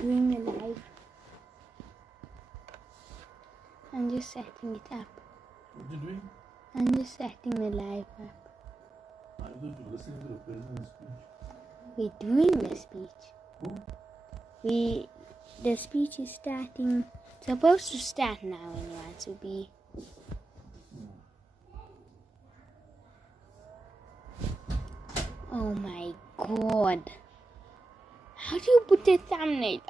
doing the live. I'm just setting it up. What are you doing? I'm just setting the live up. I thought you were listening to the president's speech. We're doing the speech. Who? The speech is starting. It's supposed to start now anyway, to be. Oh my god. How do you put the thumbnail?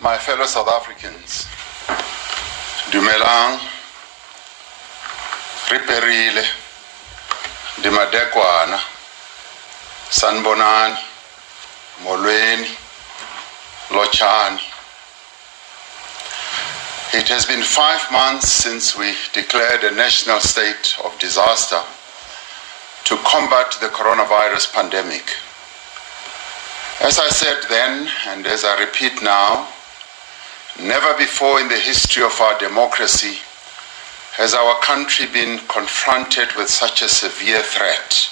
My fellow South Africans, dumelang, riperile, dimadekwana, sanbonani, molweni, lochani. It has been 5 months since we declared a national state of disaster to combat the coronavirus pandemic. As I said then, and as I repeat now, never before in the history of our democracy has our country been confronted with such a severe threat,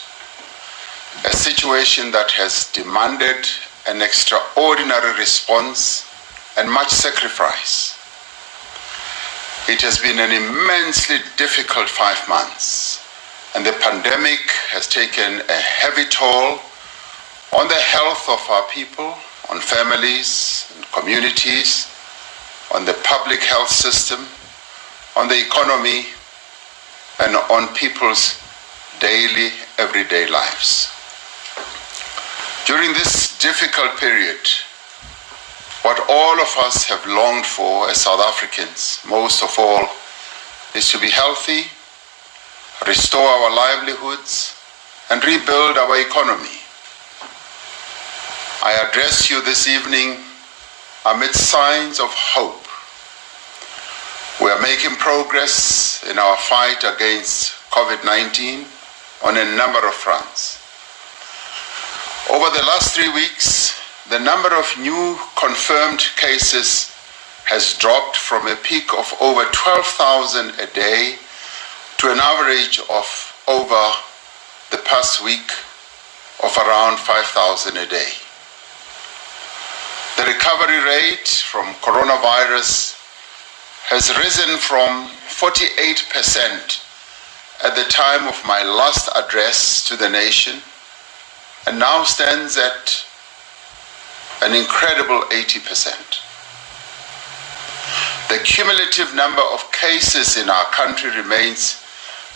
a situation that has demanded an extraordinary response and much sacrifice. It has been an immensely difficult 5 months, and the pandemic has taken a heavy toll on the health of our people, on families and communities, on the public health system, on the economy, and on people's daily, everyday lives. During this difficult period, what all of us have longed for as South Africans, most of all, is to be healthy, restore our livelihoods, and rebuild our economy. I address you this evening amidst signs of hope. We are making progress in our fight against COVID-19 on a number of fronts. Over the last 3 weeks, the number of new confirmed cases has dropped from a peak of over 12,000 a day to an average of over the past week of around 5,000 a day. The recovery rate from coronavirus has risen from 48% at the time of my last address to the nation and now stands at an incredible 80%. The cumulative number of cases in our country remains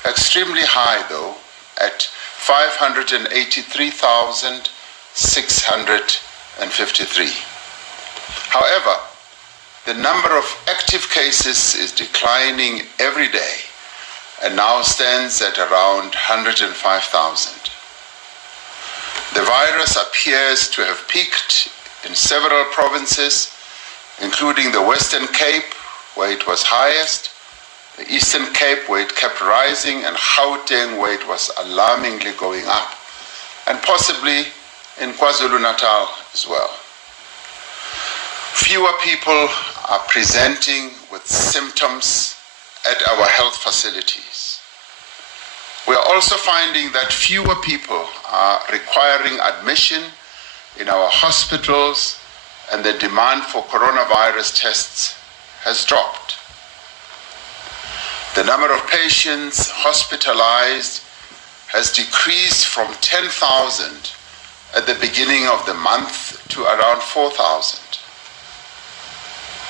extremely high, though, at 583,653. However, the number of active cases is declining every day and now stands at around 105,000. The virus appears to have peaked in several provinces, including the Western Cape, where it was highest, the Eastern Cape, where it kept rising, and Gauteng, where it was alarmingly going up, and possibly in KwaZulu-Natal as well. Fewer people are presenting with symptoms at our health facilities. We are also finding that fewer people are requiring admission in our hospitals, and the demand for coronavirus tests has dropped. The number of patients hospitalized has decreased from 10,000 at the beginning of the month to around 4,000.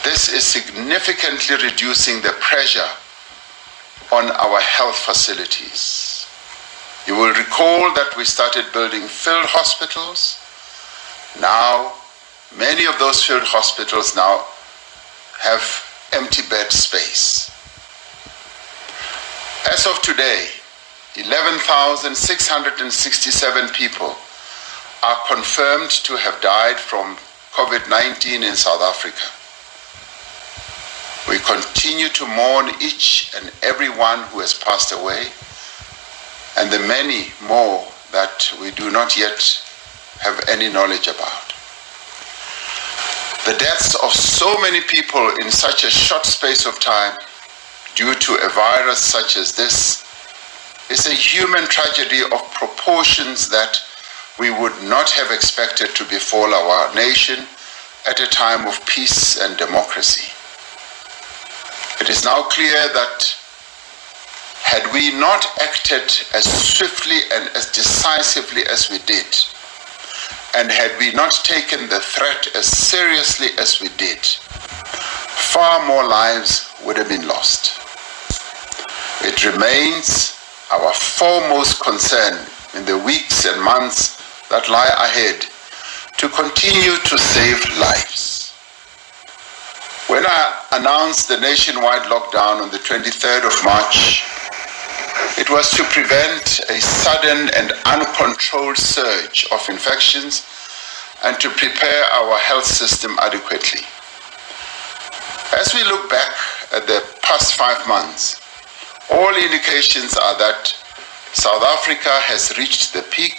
This is significantly reducing the pressure on our health facilities. You will recall that we started building field hospitals. Now, many of those field hospitals now have empty bed space. As of today, 11,667 people are confirmed to have died from COVID-19 in South Africa. We continue to mourn each and every one who has passed away, and the many more that we do not yet have any knowledge about. The deaths of so many people in such a short space of time due to a virus such as this is a human tragedy of proportions that we would not have expected to befall our nation at a time of peace and democracy. It is now clear that had we not acted as swiftly and as decisively as we did, and had we not taken the threat as seriously as we did, far more lives would have been lost. It remains our foremost concern in the weeks and months that lie ahead to continue to save lives. When I announced the nationwide lockdown on the 23rd of March, it was to prevent a sudden and uncontrolled surge of infections and to prepare our health system adequately. As we look back at the past 5 months, all indications are that South Africa has reached the peak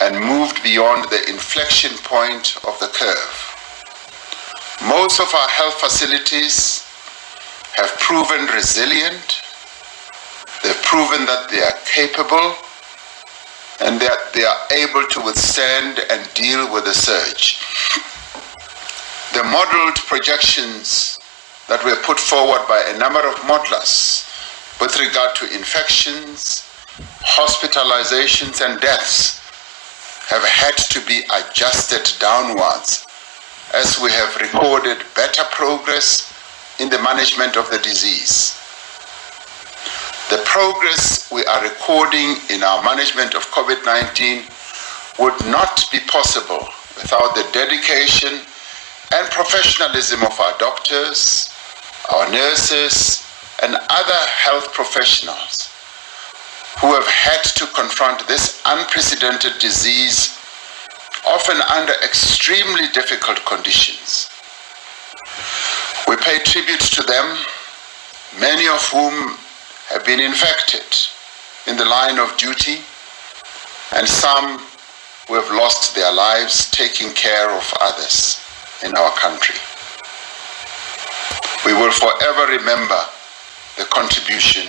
and moved beyond the inflection point of the curve. Most of our health facilities have proven resilient. They've proven that they are capable and that they are able to withstand and deal with the surge. The modeled projections that were put forward by a number of modelers with regard to infections, hospitalizations, and deaths have had to be adjusted downwards as we have recorded better progress in the management of the disease. The progress we are recording in our management of COVID-19 would not be possible without the dedication and professionalism of our doctors, our nurses, and other health professionals who have had to confront this unprecedented disease, often under extremely difficult conditions. We pay tribute to them, many of whom have been infected in the line of duty, and some who have lost their lives taking care of others in our country. We will forever remember the contribution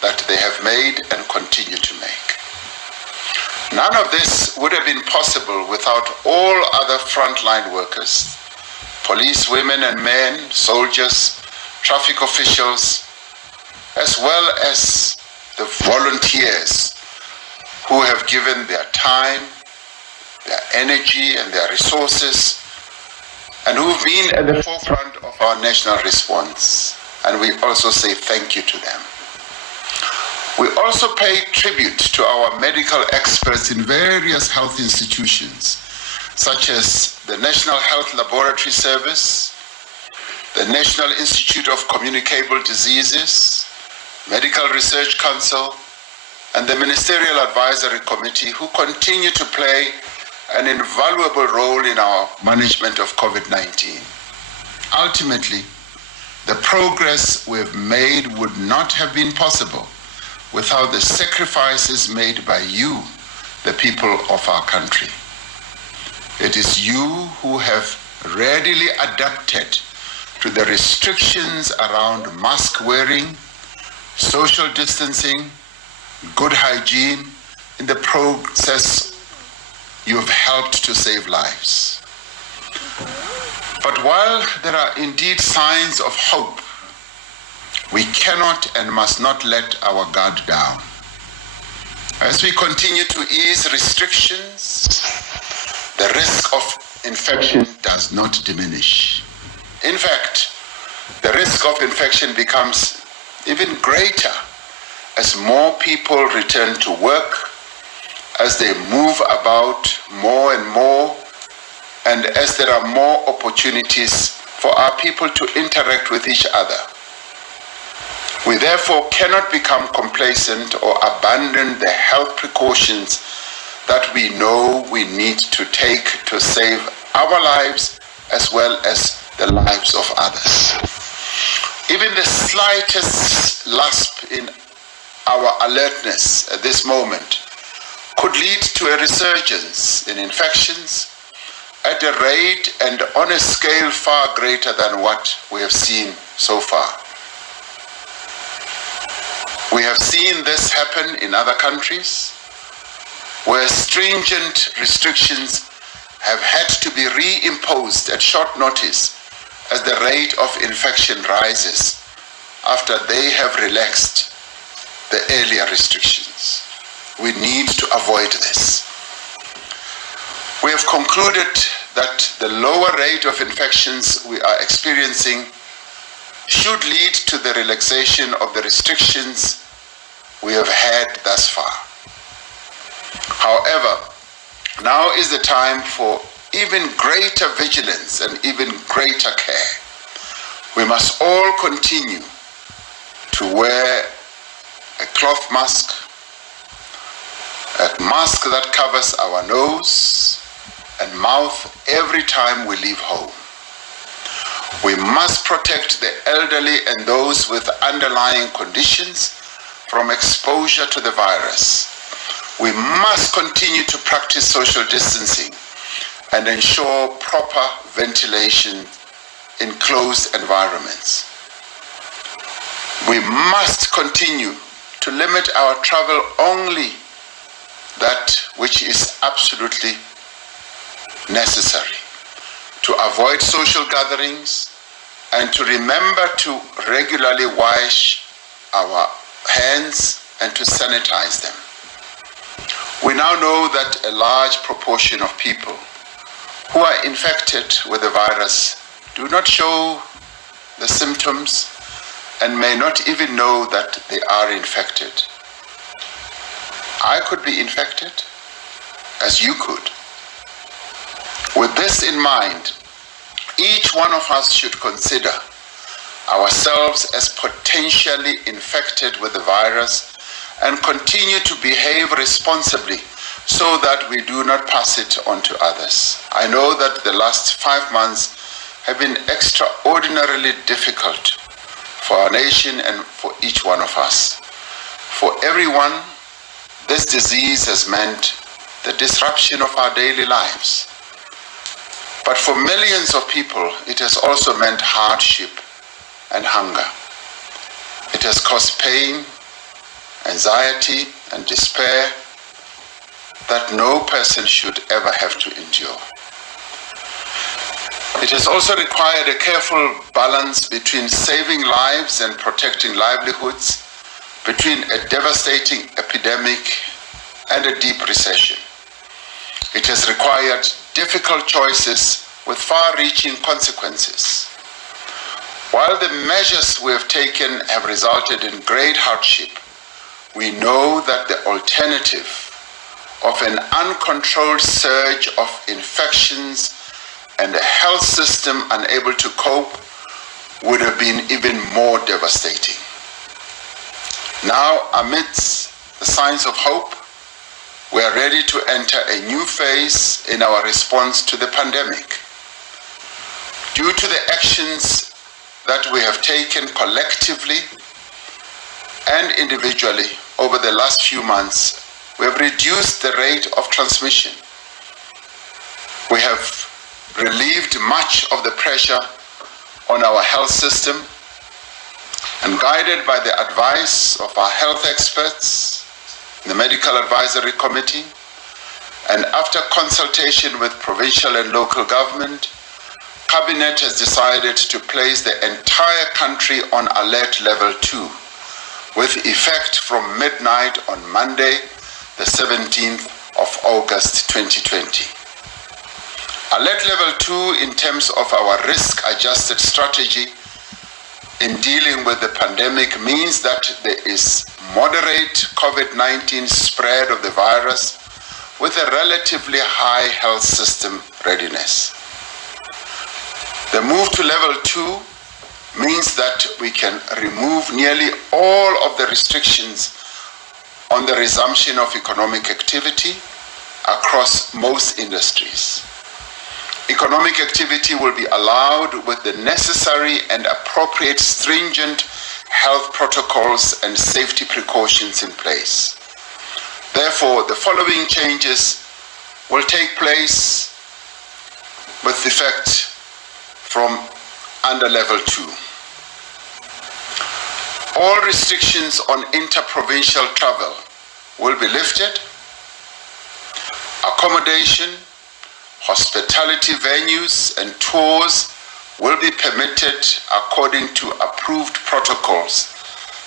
that they have made and continue to make. None of this would have been possible without all other frontline workers, police women and men, soldiers, traffic officials, as well as the volunteers who have given their time, their energy, and their resources, and who've been at the forefront of our national response. And we also say thank you to them. We also pay tribute to our medical experts in various health institutions, such as the National Health Laboratory Service, the National Institute of Communicable Diseases, Medical Research Council, and the Ministerial Advisory Committee, who continue to play an invaluable role in our management of COVID-19. Ultimately, the progress we've made would not have been possible without the sacrifices made by you, the people of our country. It is you who have readily adapted to the restrictions around mask wearing, social distancing, good hygiene. In the process, you have helped to save lives. But while there are indeed signs of hope, we cannot and must not let our guard down. As we continue to ease restrictions, the risk of infection does not diminish. In fact, the risk of infection becomes even greater as more people return to work, as they move about more and more, and as there are more opportunities for our people to interact with each other. We therefore cannot become complacent or abandon the health precautions that we know we need to take to save our lives as well as the lives of others. Even the slightest lapse in our alertness at this moment could lead to a resurgence in infections at a rate and on a scale far greater than what we have seen so far. We have seen this happen in other countries where stringent restrictions have had to be reimposed at short notice as the rate of infection rises after they have relaxed the earlier restrictions. We need to avoid this. We have concluded that the lower rate of infections we are experiencing should lead to the relaxation of the restrictions we have had thus far. However, now is the time for even greater vigilance and even greater care. We must all continue to wear a cloth mask, a mask that covers our nose and mouth every time we leave home. We must protect the elderly and those with underlying conditions from exposure to the virus. We must continue to practice social distancing and ensure proper ventilation in closed environments. We must continue to limit our travel only that which is absolutely necessary, to avoid social gatherings, and to remember to regularly wash our hands and to sanitize them. We now know that a large proportion of people who are infected with the virus do not show the symptoms and may not even know that they are infected. I could be infected, as you could. With this in mind, each one of us should consider ourselves as potentially infected with the virus and continue to behave responsibly so that we do not pass it on to others. I know that the last 5 months have been extraordinarily difficult for our nation and for each one of us. For everyone, this disease has meant the disruption of our daily lives. But for millions of people, it has also meant hardship and hunger. It has caused pain, anxiety, and despair that no person should ever have to endure. It has also required a careful balance between saving lives and protecting livelihoods, between a devastating epidemic and a deep recession. It has required difficult choices with far-reaching consequences. While the measures we have taken have resulted in great hardship, we know that the alternative of an uncontrolled surge of infections and a health system unable to cope would have been even more devastating. Now, amidst the signs of hope, we are ready to enter a new phase in our response to the pandemic. Due to the actions that we have taken collectively and individually over the last few months, we have reduced the rate of transmission. We have relieved much of the pressure on our health system, and guided by the advice of our health experts, the Medical Advisory Committee, and after consultation with provincial and local government, Cabinet has decided to place the entire country on alert level 2, with effect from midnight on Monday, the 17th of August 2020. Alert level 2 in terms of our risk-adjusted strategy in dealing with the pandemic means that there is moderate COVID-19 spread of the virus with a relatively high health system readiness. The move to level 2 means that we can remove nearly all of the restrictions on the resumption of economic activity across most industries. Economic activity will be allowed with the necessary and appropriate stringent health protocols and safety precautions in place. Therefore, the following changes will take place with effect from under level 2. All restrictions on interprovincial travel will be lifted. Accommodation, hospitality venues, and tours will be permitted according to approved protocols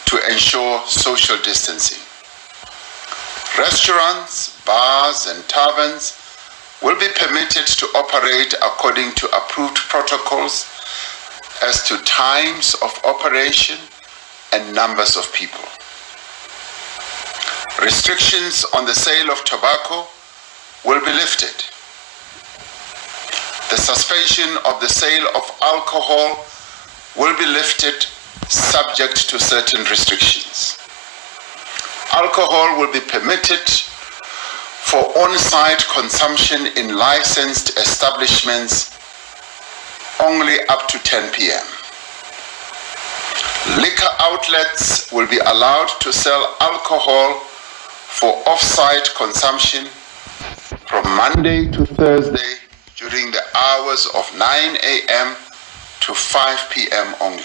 to ensure social distancing. Restaurants, bars, and taverns will be permitted to operate according to approved protocols as to times of operation and numbers of people. Restrictions on the sale of tobacco will be lifted. The suspension of the sale of alcohol will be lifted subject to certain restrictions. Alcohol will be permitted for on-site consumption in licensed establishments only up to 10 p.m. Liquor outlets will be allowed to sell alcohol for off-site consumption from Monday to Thursday during the hours of 9 a.m. to 5 p.m. only.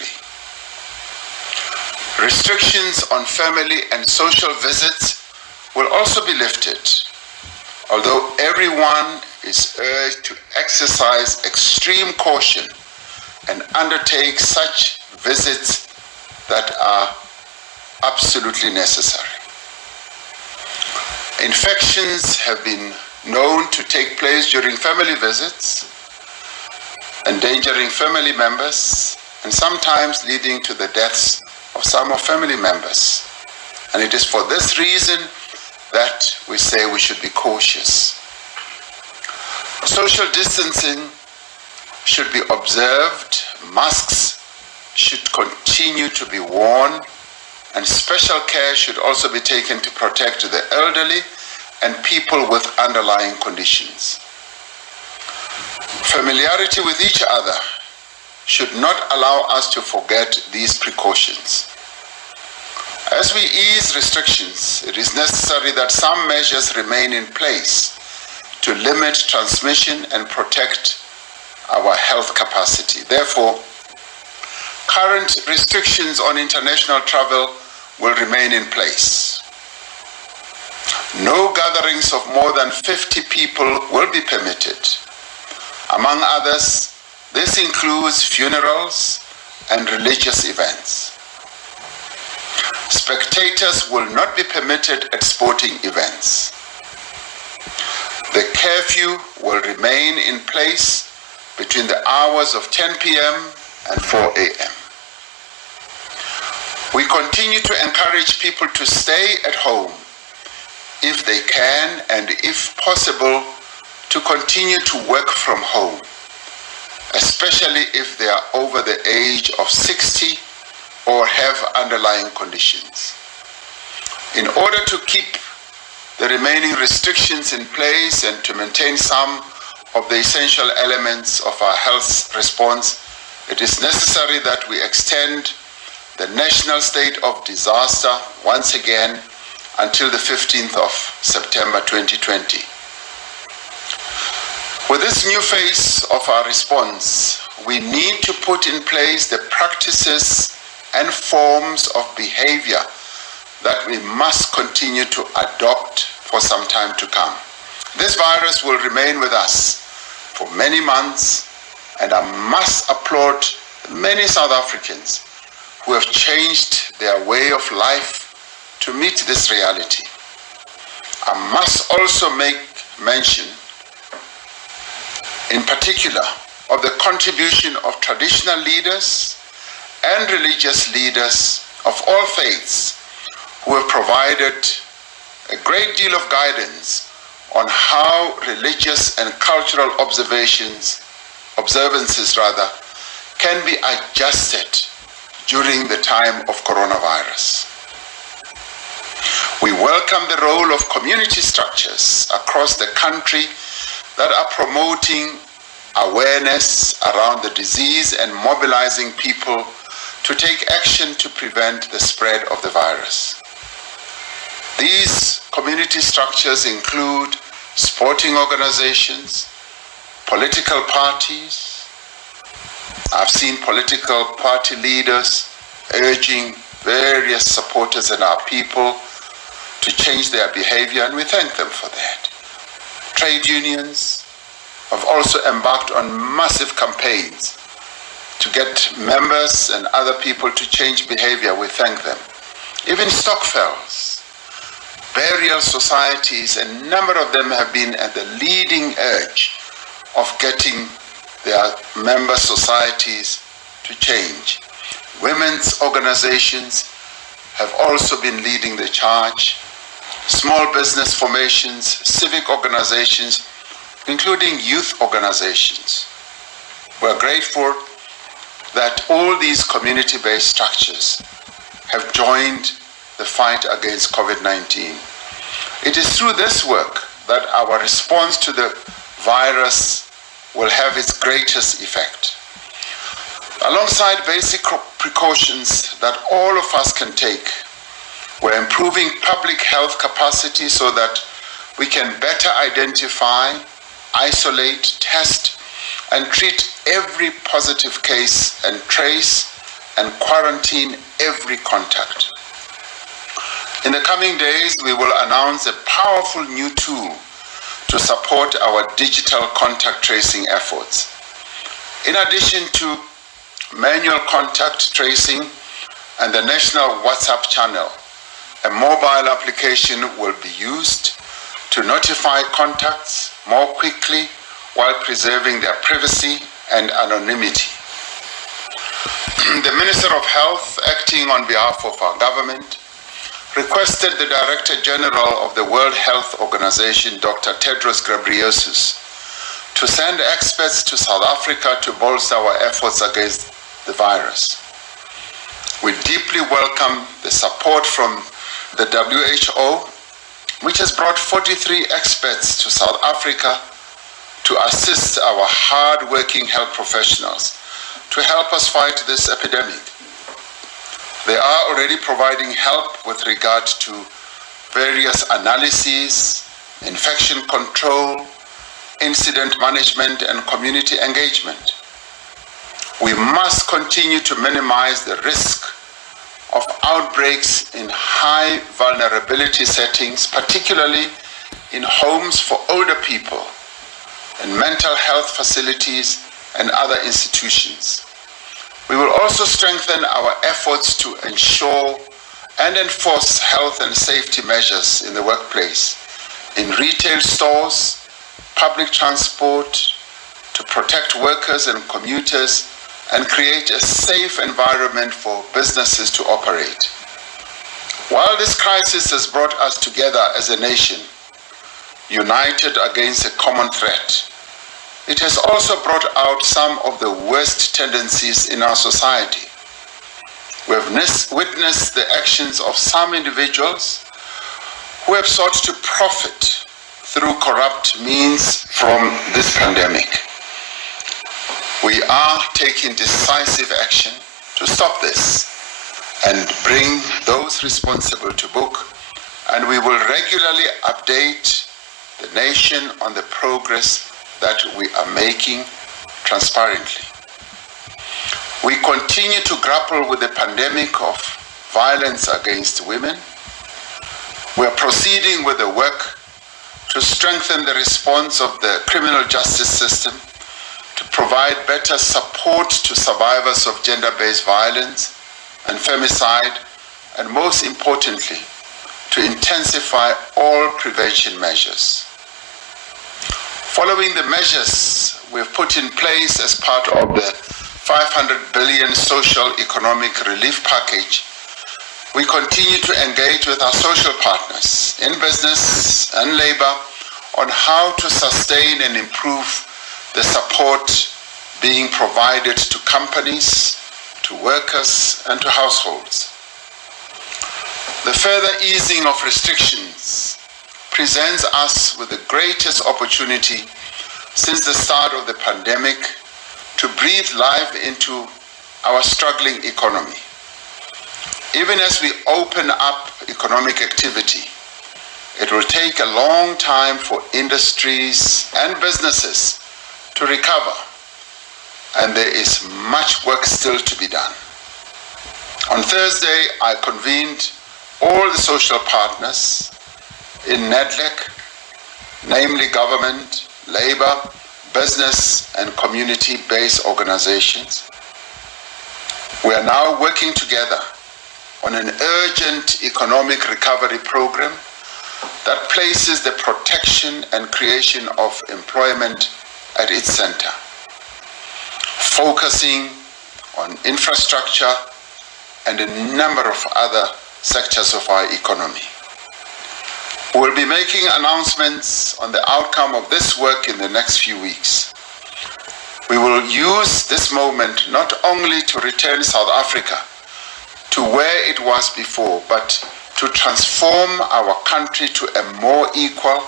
Restrictions on family and social visits will also be lifted, although everyone is urged to exercise extreme caution and undertake such visits that are absolutely necessary. Infections have been known to take place during family visits, endangering family members, and sometimes leading to the deaths of some of family members. And it is for this reason that we say we should be cautious. Social distancing should be observed, masks should continue to be worn, and special care should also be taken to protect the elderly and people with underlying conditions. Familiarity with each other should not allow us to forget these precautions. As we ease restrictions, it is necessary that some measures remain in place to limit transmission and protect our health capacity. Therefore, current restrictions on international travel will remain in place. No gatherings of more than 50 people will be permitted. Among others, this includes funerals and religious events. Spectators will not be permitted at sporting events. The curfew will remain in place between the hours of 10 p.m. and 4 a.m. We continue to encourage people to stay at home if they can, and if possible, to continue to work from home, especially if they are over the age of 60 or have underlying conditions. In order to keep the remaining restrictions in place and to maintain some of the essential elements of our health response, it is necessary that we extend the national state of disaster once again until the 15th of September 2020. With this new phase of our response, we need to put in place the practices and forms of behavior that we must continue to adopt for some time to come. This virus will remain with us for many months, and I must applaud many South Africans who have changed their way of life to meet this reality. I must also make mention, in particular, of the contribution of traditional leaders and religious leaders of all faiths who have provided a great deal of guidance on how religious and cultural observances can be adjusted during the time of coronavirus. We welcome the role of community structures across the country that are promoting awareness around the disease and mobilizing people to take action to prevent the spread of the virus. These community structures include sporting organizations, political parties. I've seen political party leaders urging various supporters and our people to change their behavior, and we thank them for that. Trade unions have also embarked on massive campaigns to get members and other people to change behavior. We thank them. Even Stockfells, burial societies, a number of them have been at the leading edge of getting their member societies to change. Women's organizations have also been leading the charge. Small business formations, civic organizations, including youth organizations. We're grateful that all these community-based structures have joined the fight against COVID-19. It is through this work that our response to the virus will have its greatest effect. Alongside basic precautions that all of us can take, we're improving public health capacity so that we can better identify, isolate, test, and treat every positive case and trace and quarantine every contact. In the coming days, we will announce a powerful new tool to support our digital contact tracing efforts. In addition to manual contact tracing and the national WhatsApp channel, a mobile application will be used to notify contacts more quickly while preserving their privacy and anonymity. The Minister of Health, acting on behalf of our government, requested the Director General of the World Health Organization, Dr. Tedros Ghebreyesus, to send experts to South Africa to bolster our efforts against the virus. We deeply welcome the support from the WHO, which has brought 43 experts to South Africa to assist our hard-working health professionals to help us fight this epidemic. They are already providing help with regard to various analyses, infection control, incident management, and community engagement. We must continue to minimize the risk of outbreaks in high vulnerability settings, particularly in homes for older people, in mental health facilities, and other institutions. We will also strengthen our efforts to ensure and enforce health and safety measures in the workplace, in retail stores, public transport, to protect workers and commuters, and create a safe environment for businesses to operate. While this crisis has brought us together as a nation, united against a common threat, it has also brought out some of the worst tendencies in our society. We have witnessed the actions of some individuals who have sought to profit through corrupt means from this pandemic. We are taking decisive action to stop this and bring those responsible to book, and we will regularly update the nation on the progress that we are making transparently. We continue to grapple with the pandemic of violence against women. We are proceeding with the work to strengthen the response of the criminal justice system, to provide better support to survivors of gender-based violence and femicide, and most importantly, to intensify all prevention measures. Following the measures we've put in place as part of the 500 billion social economic relief package, we continue to engage with our social partners in business and labor on how to sustain and improve the support being provided to companies, to workers, and to households. The further easing of restrictions presents us with the greatest opportunity since the start of the pandemic to breathe life into our struggling economy. Even as we open up economic activity, it will take a long time for industries and businesses to recover, and there is much work still to be done. On Thursday, I convened all the social partners in NEDLEC, namely government, labor, business, and community-based organizations. We are now working together on an urgent economic recovery program that places the protection and creation of employment at its center, focusing on infrastructure and a number of other sectors of our economy. We will be making announcements on the outcome of this work in the next few weeks. We will use this moment not only to return South Africa to where it was before, but to transform our country to a more equal,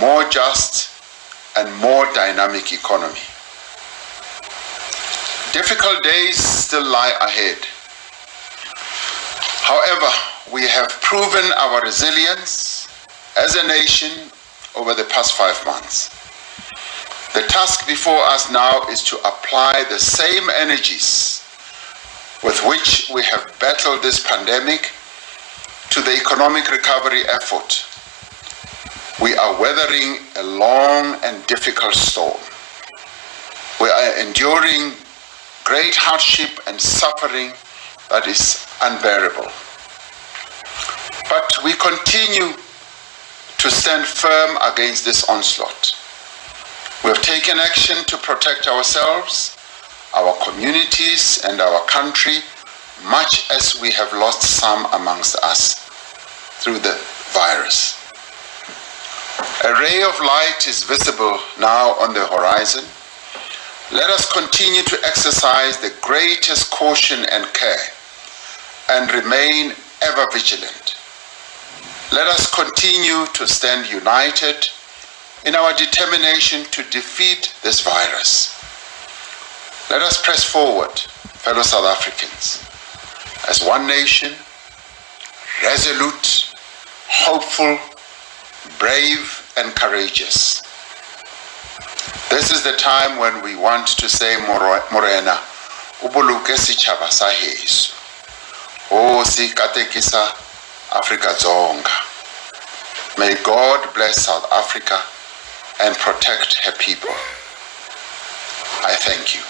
more just, and more dynamic economy. Difficult days still lie ahead. However, we have proven our resilience as a nation over the past 5 months. The task before us now is to apply the same energies with which we have battled this pandemic to the economic recovery effort. We are weathering a long and difficult storm. We are enduring great hardship and suffering that is unbearable. But we continue to stand firm against this onslaught. We have taken action to protect ourselves, our communities, and our country, much as we have lost some amongst us through the virus. A ray of light is visible now on the horizon. Let us continue to exercise the greatest caution and care and remain ever vigilant. Let us continue to stand united in our determination to defeat this virus. Let us press forward, fellow South Africans, as one nation, resolute, hopeful, brave, and courageous. This is the time when we want to say, Morena, ubuluke sichaba sa heso. O si katekisa Afrika zonga. May God bless South Africa and protect her people. I thank you.